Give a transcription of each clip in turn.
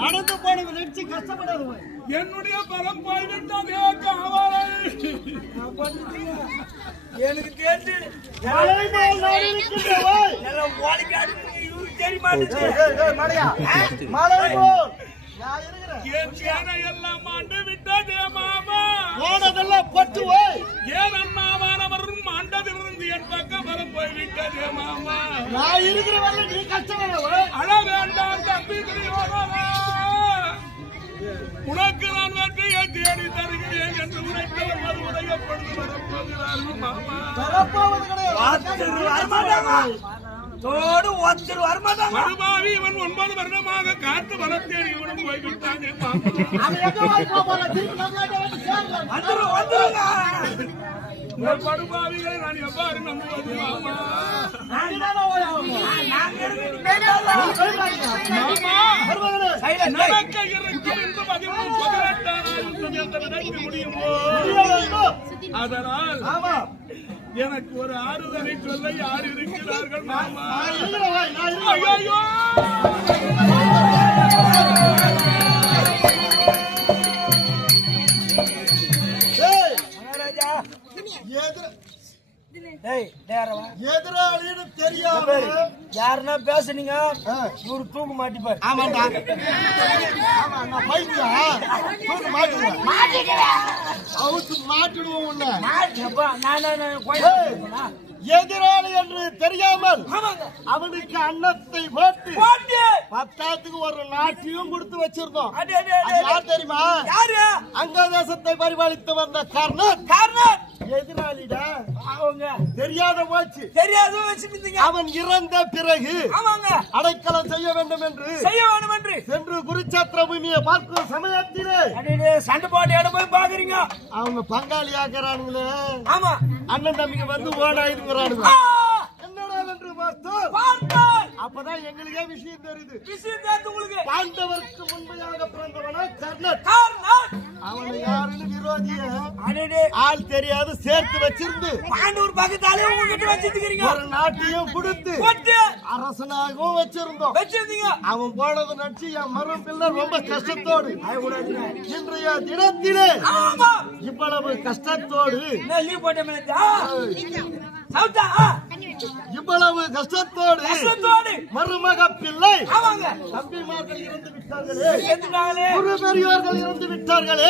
நடந்து போனது நினைச்சு கஷ்டப்படாது. என்னுடைய பலம் போய்விட்டதே காவலை. எனக்கு கேட்டு எல்லாம் ஆண்டு விட்டதே மாமா. ஓடதெல்லாம் பட்டு போய் ஏன் அண்ணாவானவரும் ஆண்டதிலிருந்து என் பக்கம் பலம் போய்விட்டதே மாமா. நான் இருக்கிற வரல நீ கஷ்டப்பட அழ வேண்டாம் தம்பி துரியோதனா. உனக்கு நான் வெற்றியை தேடி தருகிறேன் என்று உரைத்தவர் மறுமுறைய பொழுது வரப்போகிறார்கள் மாமா. மறுபாவி இவன் 9 வருடமாக காத்து வளர்த்தேன். இவனும் போய்விட்டானே மாமா. படுபாவிகளை நான் எவ்வாறு நம்புவது மாமா? நடக்க இருக்கும் என்று 18 முடியுமோ? அதனால் எனக்கு ஒரு ஆறுதலை சொல்ல யார் இருக்கிறார்கள் மாமா? ஐயோ எதிராளின்னு தெரியாம யாருன்னா பேசுனீங்க இவரு தூக்கு மாட்டிப்பாரு. ஆமாண்டா, ஆமா நான் பைத்தியா தூக்கு மாட்டிடுவோம். எதிராளி என்று தெரியாமல் அவனுக்கு அன்னத்தை போட்டு 10க்கு ஒரு நாட்டையும் கொடுத்து வச்சிருந்தோம். யார் தெரியுமா? அங்க தேசத்தை பரிபாலித்து வந்த கர்ணன். எதிராளிடா அவங்க தெரியாத போச்சு. அவன் இறந்த பிறகு அடைக்கலம் செய்ய வேண்டும் என்று சென்று குருச்சேத்திர பூமியை பார்க்கிற சமயத்திலே சண்டை போட்டு போய் பாக்குறீங்க. அவங்க பங்காளி ஆக்குறானுங்களே. ஆமா, அண்ணன் தம்பிக்கு வந்து ஓடாயிருக்கிறானுங்க. என்னடா என்று பார்த்தோம். அப்பதான் எங்களுக்கே விஷயம் தெரியுது. பாண்டவருக்கு முன்பையாக பிறந்தவனா கர்ணன். அவனை யாருன்னு விரோதிய ஆள் தெரியாது சேர்த்து வச்சிருந்து பாண்டவர் பக்கத்தாலே உங்ககிட்ட வச்சிருக்கீங்க. ஒரு நாட்டையும் கொடுத்து அரசனாகவும் வச்சிருந்தோம். அவன் போனது நடிச்சு என் மரம் பிள்ளை ரொம்ப கஷ்டத்தோடு இன்றைய தினத்திலே இவ்வளவு கஷ்டத்தோடு இவ்வளவு கஷ்டத்தோடு மருமக பிள்ளை தம்பிமார்கள் இறந்து விட்டார்களே. குரு பெரியோர்கள் இறந்து விட்டார்களே.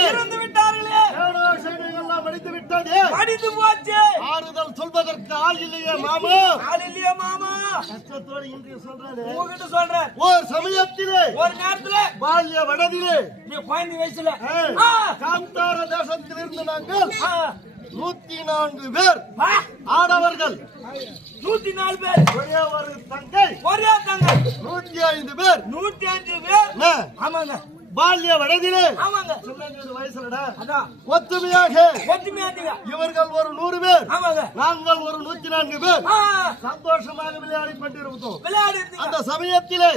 மடித்து விட்டானே. ஆறுதல் சொல்வதற்கு ஆள் இல்லையே மாமா. கஷ்டத்தோடு இன்றைய சொல்றேன். ஒரு சமயத்திலே ஒரு நேரத்திலே பால்ய வடதிலே வயசுல காந்தார தேசத்திலிருந்து நாங்கள் 104 பேர் ஆடவர்கள், 104 பேர், ஒரே ஒரு தங்கை 105 பேர். ஆமாங்க, பால்ய வடதிலே வயசுலடா ஒத்துமையாக இவர்கள் ஒரு 100 பேர், நாங்கள் ஒரு 104 பேர் சந்தோஷமாக விளையாடி கொண்டிருந்தோம். அந்த சமயத்திலே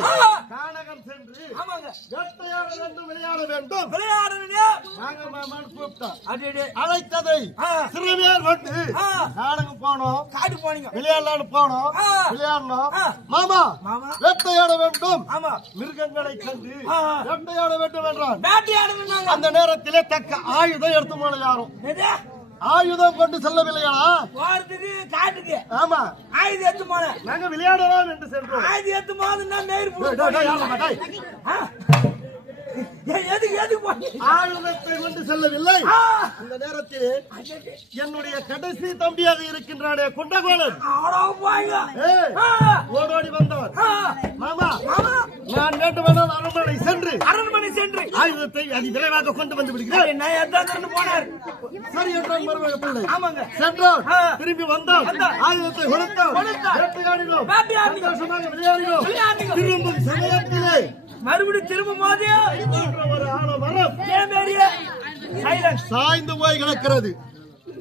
கானகம் சென்று வேட்டையாட வேண்டும், விளையாட வேண்டும். நாங்கள் மாமான்னு கூப்பிட்டோம். அழைத்ததை சிறுமியார் கொண்டு கானகம் போனோம். விளையாடலான்னு போனோம். விளையாடணும். மாமா வேட்டையாட வேண்டும், மிருகங்களை கண்டு வேட்டையாட வேண்டும் என்றான். அந்த நேரத்திலே தக்க ஆயுதம் எடுத்து போன யாரும் ஆயுதம் கொண்டு செல்லவில்லையா? காட்டுக்கு. ஆமா, ஆயுதம் எடுத்து போன நாங்க விளையாடலாம் என்று சென்றோம். ஆயுதம் எடுத்து ஆயுதத்தை கொண்டு செல்லவில்லை. இந்த நேரத்தில் என்னுடைய கடைசி தம்பியாக இருக்கின்றானே குண்டகோலன் ஓடோடி வந்தவர். மாமா நான் வேண்டும் வேண்டாம் அரண்மனை சென்று ஆயுதத்தை அதி விரைவாக கொண்டு வந்து விடுகிறேன். சரி என்றான் மருமக பிள்ளை. சென்றோம், திரும்பி வந்தோம், ஆயுதத்தை கொடுத்தோம், விளையாடினோம். திரும்பும் சமயத்திலே மறுபடியும் திரும்பும் போது ஒரு ஆலமரம் சாய்ந்து போய் கிடக்கிறது.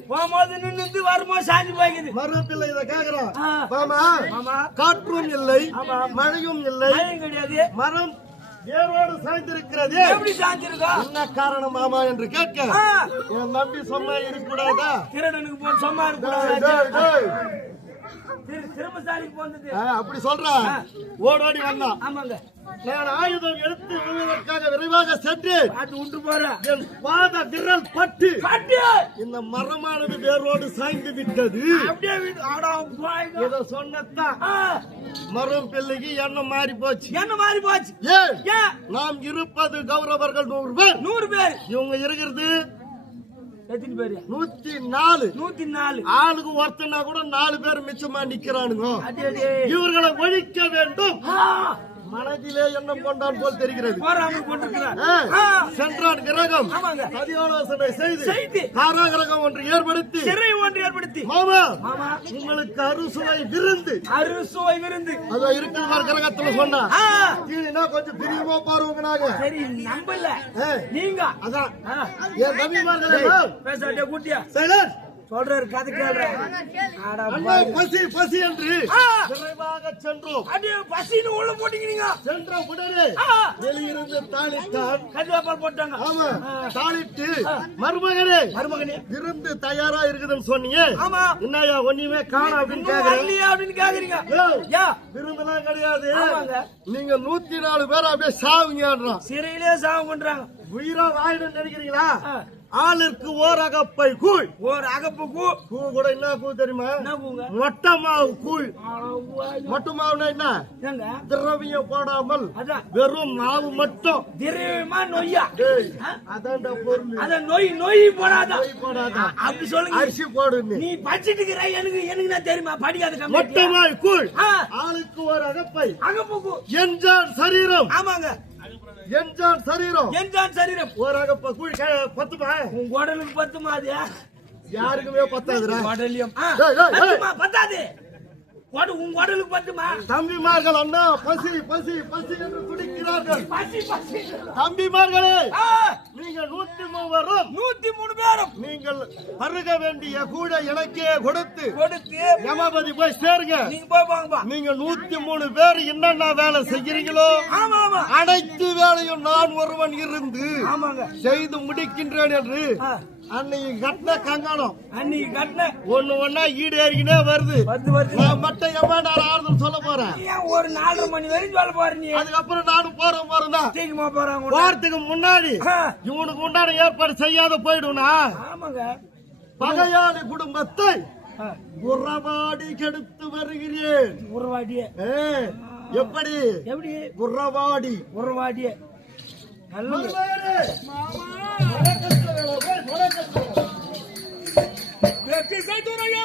போகும்போது நின்று வரும்போது சாய்ந்து போய்க்குது. மருமப்பிள்ளை இதை கேக்குறான். மாமா காற்றும் இல்லை, மழையும் இல்லை, கிடையாது, மரம் வேரோடு சாய்ந்திருக்கிறது. எப்படி சாய்ந்திருக்கா? என்ன காரணம் மாமா என்று கேட்க என் நம்பி சும்மா இருக்கக்கூடாதா? திருடனுக்கு போய் சும்மா இருக்கக்கூடாது. திருமசாலிக்கு போனது. அப்படி சொல்றா. ஓடோடி வந்தான். ஆமாங்க. நான் ஆயுதம் எடுத்து விழுவதற்காக விரைவாக சென்று அது உண்டு போற என் பாத விரல் பட்டு இந்த மரமானது வேரோடு சாய்ந்து விட்டது. அப்படியே இதை சொன்னதான் மரம் பிள்ளைக்கு எண்ணம் மாறி போச்சு. என்ன மாறி போச்சு? ஏன் நாம் இருப்பது கௌரவர்கள் 100 பேர். 100 பேர். இவங்க இருக்கிறது எத்தனை பேரு? 104. 104. ஆளுக்கு ஒருத்தனா கூட 4 பேர் மிச்சமா நிக்கிறானுங்க. இவர்களை ஒழிக்க வேண்டும் மனதிலே எண்ணம் கொண்டான் போல் தெரிகிறது. சென்றான் கிரகம் சதியாலோசனை செய்து காராகிரகம் ஒன்று ஏற்படுத்தி மாமா உங்களுக்கு அறுசுவை விருந்து அதோ இருக்கிற கிரகத்துல சொன்னா கொஞ்சம் பிரியமா பாருங்க. நாங்க சரி நம்பல நீங்க அதான் என் தம்பிமார்களே கூட்டியா சொல்றாரு கதை பசி பசி என்று விரைவாக சென்றோம். பசின்னு உள்ள போட்டீங்க. சென்ற உடனே வெளியிருந்து தாளித்தான். கதிவாப்பால் போட்டாங்க. ஆமா தாளிட்டு மருமகனே விருந்து தயாரா இருக்குதுன்னு சொன்னீங்க. ஆமா என்னையா ஒண்ணுமே காண அப்படின்னு கேக்குறீங்க. விருந்தெல்லாம் கிடையாது. நீங்க 104 பேர் அப்படியே சாவுங்க. சிறையிலே சாவு பண்றாங்க. உயிரா வாயிடும் நினைக்கிறீங்களா? ஆளுக்கு ஓர் அகப்பை கூழ். ஒரு அகப்பு கூ கூட என்ன கூ தெரியுமா? மொட்டை மாவு கூழ். மொட்டை மாவுனா என்ன? திரவியம் போடாமல் வெறும் மாவு மட்டும். திரவியமா நொய்யா? அதான் பொருள். அத நொய் போடாத. அப்படி சொல்லுங்க. அரிசி போடு. நீ படிச்சுட்டு இருக்கிற எனக்கு நான் தெரியுமா? படிக்காத. மொட்டை மாவு கூழ். ஆளுக்கு ஒரு அகப்பை. அகப்பு கூ. என்ஜான் சரீரம். ஆமாங்க. என்ஜான் சரீரம் ஒரு அகப்பை கூழ் பத்துமா? உங்க உடலுக்கு பத்துமா? அது யாருக்குமே பத்தாதுடா. உடலையும் பத்தாது. உங்க உடலுக்கு பத்துமா? தம்பிமார்கள் அண்ணா பசி பசி பசி என்று துடிக்கிறார்கள். தம்பிமார்களே நீங்கள் 103 பேரும் நீங்கள் பருக வேண்டிய கூட எனக்கே கொடுத்து யமபதி போய் சேருங்க. நீங்க 103 பேர் என்னென்ன வேலை செய்கிறீங்களோ அனைத்து வேலையும் நான் ஒருவன் இருந்து செய்து முடிக்கின்றேன் என்று அன்னைக்கு கட்டின கங்கணம் ஒண்ணு ஒன்னா ஈடேறிக்கினே வருது. நான் மட்டும் எம்மாண்டா ஆறுதல் சொல்ல போறேன். ஒரு 4:30 மணி வரைக்கும் சொல்ல போறேன். அதுக்கப்புறம் நானும் போறேன் சீக்கிரமா போறாங்க. போறதுக்கு முன்னாடி இவனுக்கு உண்டான ஏற்பாடு செய்யாத போயிடுனா பகையாளி குடும்பத்தை உறவாடி கெடுத்து வருகிறேன். உறவாடிய எப்படி உறவாடி திசை துறைய